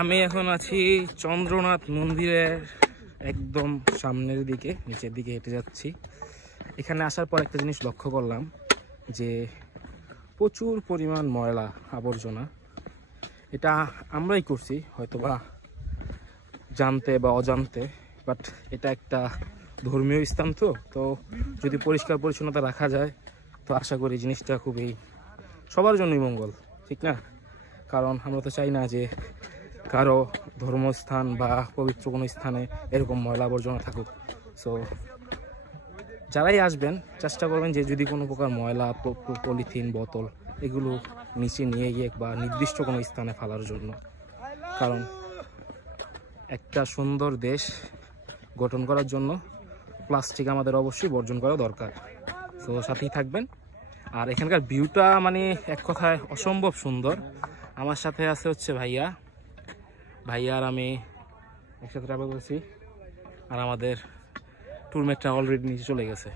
আমি এখন আছি চন্দ্রনাথ মন্দিরের একদম সামনের দিকে, নিচের দিকে হেঁটে যাচ্ছি। এখানে আসার পর একটা জিনিস লক্ষ্য করলাম যে প্রচুর পরিমাণ ময়লা আবর্জনা। এটা আমরাই করছি হয়তোবা জানতে বা অজান্তে, বাট এটা একটা ধর্মীয় স্থান, তো যদি পরিষ্কার পরিচ্ছন্নতা রাখা যায় তো আশা করি জিনিসটা খুবই সবার জন্যই মঙ্গল, ঠিক না? কারণ আমরা তো চাই না যে কারো ধর্মস্থান বা পবিত্র কোনো স্থানে এরকম ময়লা আবর্জনা থাকুক। সো যারাই আসবেন চেষ্টা করবেন যে যদি কোনো প্রকার ময়লা, পলিথিন, বোতল এগুলো নিচে নিয়ে গিয়ে বা নির্দিষ্ট কোনো স্থানে ফেলার জন্য। কারণ একটা সুন্দর দেশ গঠন করার জন্য প্লাস্টিক আমাদের অবশ্যই বর্জন করা দরকার। তো সাথেই থাকবেন। আর এখানকার ভিউটা মানে এক কথায় অসম্ভব সুন্দর। আমার সাথে আছে হচ্ছে ভাইয়া আর আমি একসাথে ট্রাভেল করছি, আর আমাদের ট্যুরমেটটা অলরেডি নিচে চলে গেছে।